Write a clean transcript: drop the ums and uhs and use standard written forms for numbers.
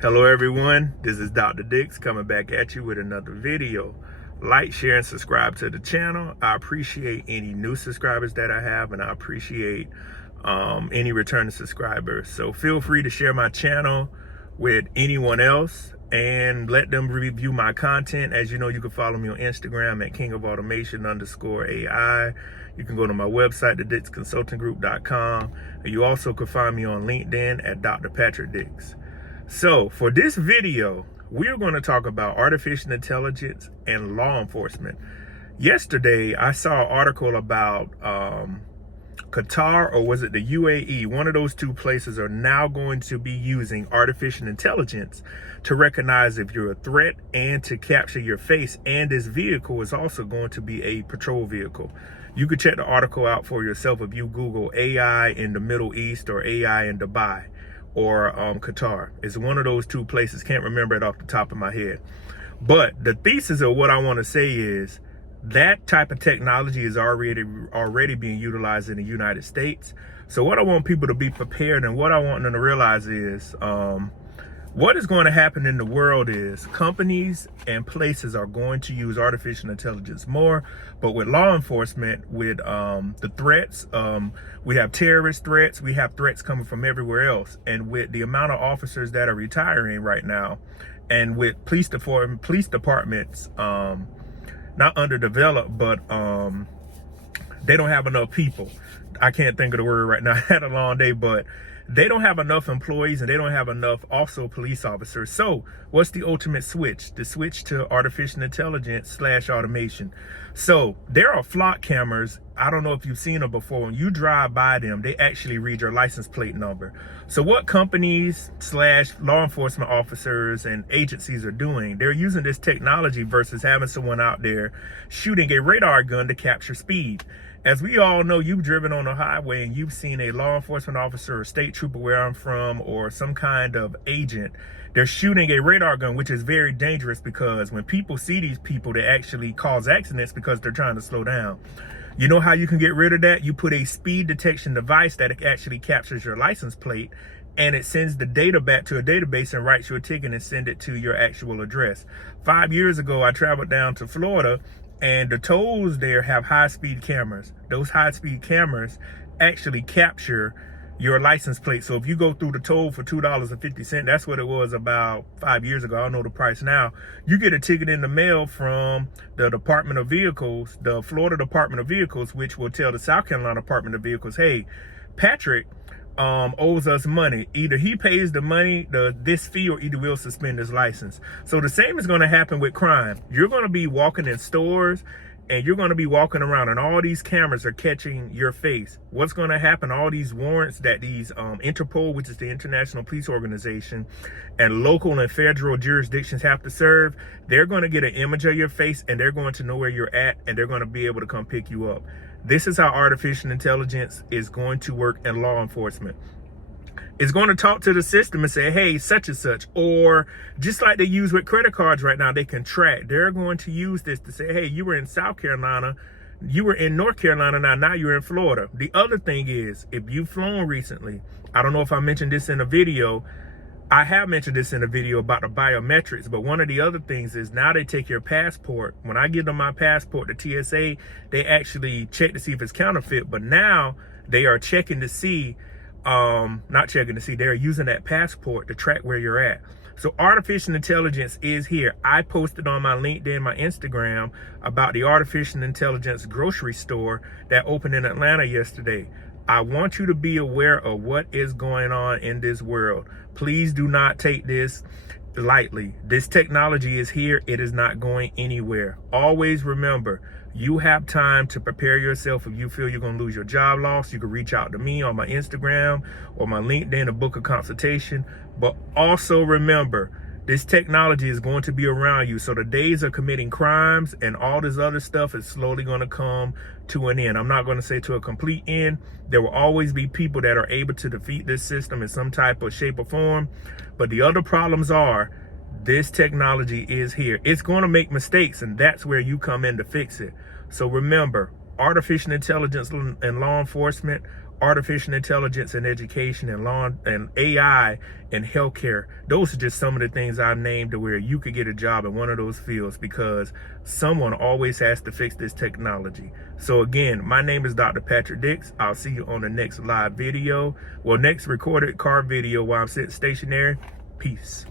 Hello everyone, this is Dr. Dix coming back at you with another video. Like, share, and subscribe to the channel. I appreciate any new subscribers that I have, and I appreciate any returning subscribers. So feel free to share my channel with anyone else and let them review my content. As you know, you can follow me on Instagram at kingofautomation_AI. You can go to my website, thedixconsultinggroup.com. And you also can find me on LinkedIn at Dr. Patrick Dix. So for this video, we're going to talk about artificial intelligence and law enforcement. Yesterday, I saw an article about Qatar, or was it the UAE? One of those two places are now going to be using artificial intelligence to recognize if you're a threat and to capture your face. And this vehicle is also going to be a patrol vehicle. You could check the article out for yourself if you Google AI in the Middle East or AI in Dubai or Qatar. It's one of those two places. Can't remember it off the top of my head. But the thesis of what I want to say is that type of technology is already being utilized in the United States. So what I want people to be prepared, and what I want them to realize is what is going to happen in the world is companies and places are going to use artificial intelligence more. But with law enforcement, with the threats, we have terrorist threats, we have threats coming from everywhere else. And with the amount of officers that are retiring right now, and with police departments not underdeveloped, but they don't have enough people. I can't think of the word right now. I had a long day, but they don't have enough employees, and they don't have enough also police officers. So what's the ultimate switch? The switch to artificial intelligence / automation. So there are flock cameras. I don't know if you've seen them before. When you drive by them, they actually read your license plate number. So what companies / law enforcement officers and agencies are doing, they're using this technology versus having someone out there shooting a radar gun to capture speed. As we all know, you've driven on a highway and you've seen a law enforcement officer or state trooper where I'm from, or some kind of agent. They're shooting a radar gun, which is very dangerous, because when people see these people, they actually cause accidents because they're trying to slow down. You know how you can get rid of that? You put a speed detection device that actually captures your license plate, and it sends the data back to a database and writes you a ticket and send it to your actual address. 5 years ago, I traveled down to Florida, and the tolls there have high-speed cameras. Those high-speed cameras actually capture your license plate. So if you go through the toll for $2.50, that's what it was about 5 years ago. I don't know the price now. You get a ticket in the mail from the Department of Vehicles, the Florida Department of Vehicles, which will tell the South Carolina Department of Vehicles, hey, Patrick owes us money. Either he pays the money, this fee, or either we'll suspend his license. So the same is going to happen with crime. You're going to be walking in stores, and you're going to be walking around, and all these cameras are catching your face. What's going to happen? All these warrants that these Interpol, which is the International Police Organization, and local and federal jurisdictions have to serve, they're going to get an image of your face, and they're going to know where you're at, and they're going to be able to come pick you up. This is how artificial intelligence is going to work in law enforcement. It's going to talk to the system and say, hey, such and such. Or just like they use with credit cards right now, they can track. They're going to use this to say, hey, you were in South Carolina, you were in North Carolina, now you're in Florida. The other thing is, if you've flown recently, I don't know if I mentioned this in a video. I have mentioned this in a video about the biometrics, but one of the other things is now they take your passport. When I give them my passport, the TSA, they actually check to see if it's counterfeit, but now they are checking to see, they're using that passport to track where you're at. So artificial intelligence is here. I posted on my LinkedIn, my Instagram, about the artificial intelligence grocery store that opened in Atlanta yesterday. I want you to be aware of what is going on in this world. Please do not take this lightly. This technology is here. It is not going anywhere. Always remember, you have time to prepare yourself. If you feel you're going to lose your job loss, you can reach out to me on my Instagram or my LinkedIn to book a consultation. But also remember, this technology is going to be around you. So the days of committing crimes and all this other stuff is slowly going to come to an end. I'm not going to say to a complete end. There will always be people that are able to defeat this system in some type of shape or form. But the other problems are, this technology is here. It's going to make mistakes, and that's where you come in to fix it. So remember, artificial intelligence and law enforcement artificial intelligence in education and law and AI and healthcare. Those are just some of the things I've named to where you could get a job in one of those fields, because someone always has to fix this technology. So again, my name is Dr. Patrick Dix. I'll see you on the next live video, well, next recorded car video while I'm sitting stationary. Peace.